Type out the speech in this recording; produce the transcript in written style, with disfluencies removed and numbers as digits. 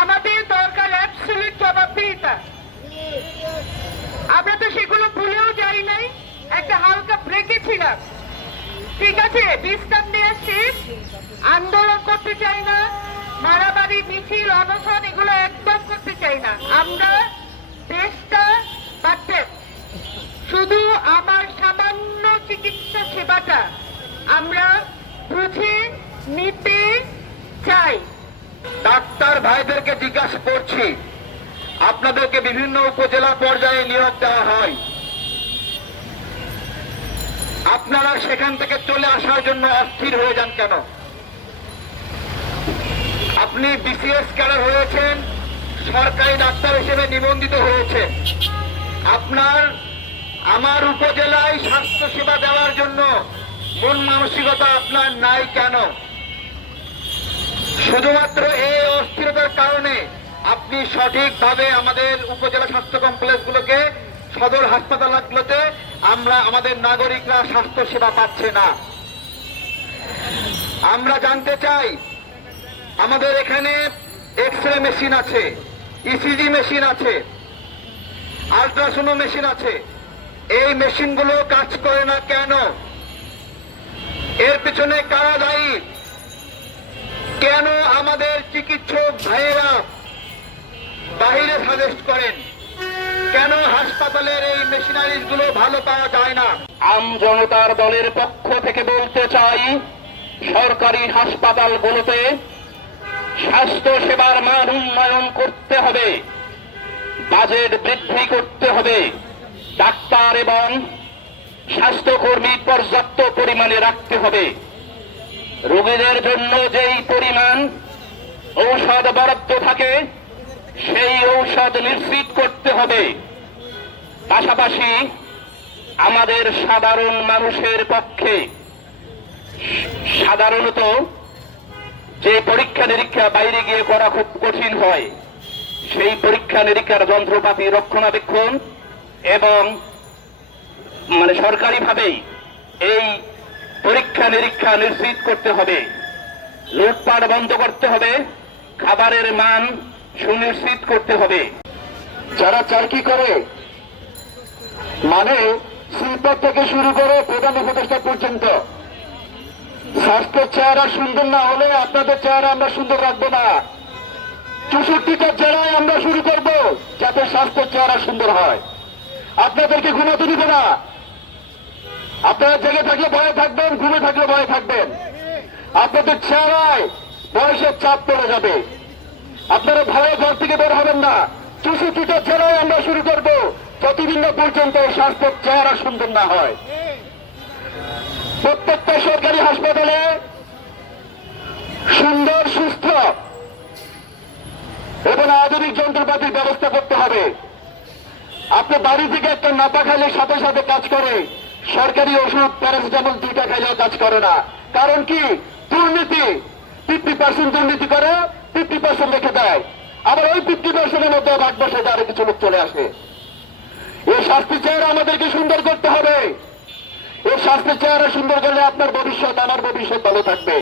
আমাদের দরকার অ্যাবসলিউট জবাবদিহিতা। আমরা তো সেগুলো ভুলেও যাই নাই, একটা হালকা ব্রেকে ছিলাম। ঠিক আছে, বিশ্রাম নিয়ে শেষ, আন্দোলন করতে চাই না, মারামারি মিছিল অনশন এগুলো একদম করতে চাই না। আমরা দেশটা বাঁচতে শুধু আমার সামান্য চিকিৎসা সেবাটা আমরা বুঝে নিতে চাই। ডাক্তার ভাইদেরকে জিজ্ঞাসা করছি, আপনাদেরকে বিভিন্ন উপজেলা পর্যায়ে নিয়োগ দেওয়া হয়, আপনারা সেখান থেকে চলে আসার জন্য অস্থির হয়ে যান কেন? আপনি বিসিএস ক্যাডার হয়েছেন, সরকারি ডাক্তার হিসেবে নিবন্ধিত হয়েছেন, আপনার আমার উপজেলায় স্বাস্থ্য সেবা দেওয়ার জন্য মন মানসিকতা আপনার নাই কেন? শুধুমাত্র এই অস্থিরতার কারণে আপনি সঠিকভাবে আমাদের উপজেলা স্বাস্থ্য কমপ্লেক্সগুলোকে, সদর হাসপাতালগুলোতে আমাদের নাগরিকরা স্বাস্থ্য সেবা পাচ্ছে না। আমরা জানতে চাই, আমাদের এখানে এক্স রে মেশিন আছে, ইসিজি মেশিন আছে, আল্ট্রাসোনো মেশিন আছে, এই মেশিনগুলো কাজ করে না কেন? এর পিছনে কারা দায়ী? কেন আমাদের চিকিৎসক ভাইয়েরা বাহিরে সাজেস্ট করেন? কেন হাসপাতালের এই মেশিনারিজ গুলো ভালো পাওয়া যায় না? আম জনতার দলের পক্ষ থেকে বলতে চাই, সরকারি হাসপাতালগুলোতে স্বাস্থ্য সেবার মান উন্নয়ন করতে হবে, বাজেট বৃদ্ধি করতে হবে, ডাক্তার এবং স্বাস্থ্যকর্মী পর্যাপ্ত পরিমাণে রাখতে হবে। রোগীদের জন্য যেই পরিমাণ ঔষধ বরাদ্দ থাকে সেই ঔষধ নিশ্চিত করতে হবে। পাশাপাশি আমাদের সাধারণ মানুষের পক্ষে সাধারণত যে পরীক্ষা নিরীক্ষা বাইরে গিয়ে করা খুব কঠিন হয়, সেই পরীক্ষা নিরীক্ষার যন্ত্রপাতি রক্ষণাবেক্ষণ এবং সরকারিভাবেই এই পরীক্ষা নিরীক্ষা নিশ্চিত করতে হবে। লুটপাট বন্ধ করতে হবে, খাবারের মান সুনিশ্চিত করতে হবে। যারা চাকরি করে, শিল্পের থেকে শুরু করে প্রধান উপদেষ্টা পর্যন্ত, স্বাস্থ্যের চেহারা সুন্দর না হলে আপনাদের চেহারা আমরা সুন্দর রাখবো না। 64টা জেলায় আমরা শুরু করব যাতে স্বাস্থ্যের চেহারা সুন্দর হয়। আপনাদেরকে ঘুমাতে দিব না। আপনারা জেগে থাকলে ভয়ে থাকবেন, ঘুমে থাকলে ভয়ে থাকবেন। আপনাদের চেহারায় বয়সের চাপ পড়ে যাবে, আপনারা ভয়ে ঘর থেকে বের হবেন না। 64টা জেলায় আমরা শুরু করব যতদিন না পর্যন্ত স্বাস্থ্যের চেহারা সুন্দর না হয়। প্রত্যেকটা সরকারি হাসপাতালে সুন্দর, সুস্থ এবং আধুনিক যন্ত্রপাতির ব্যবস্থা করতে হবে। আপনি বাড়ি থেকে একটা নাপা খাইলে সাথে সাথে কাজ করে, সরকারি ওষুধ প্যারাসিটামল 2টা খাইলেও কাজ করে না। কারণ কি? দুর্নীতি। 50% দুর্নীতি করে, 50% রেখে দেয়, আবার ওই 50%-এর মধ্যে ভাগ বসে আরো কিছু লোক চলে আসে। এই স্বাস্থ্যের চেহারা আমাদেরকে সুন্দর করতে হবে। এই স্বাস্থ্যের চেহারা সুন্দর করলে আপনার ভবিষ্যৎ, আমার ভবিষ্যৎ ভালো থাকবে।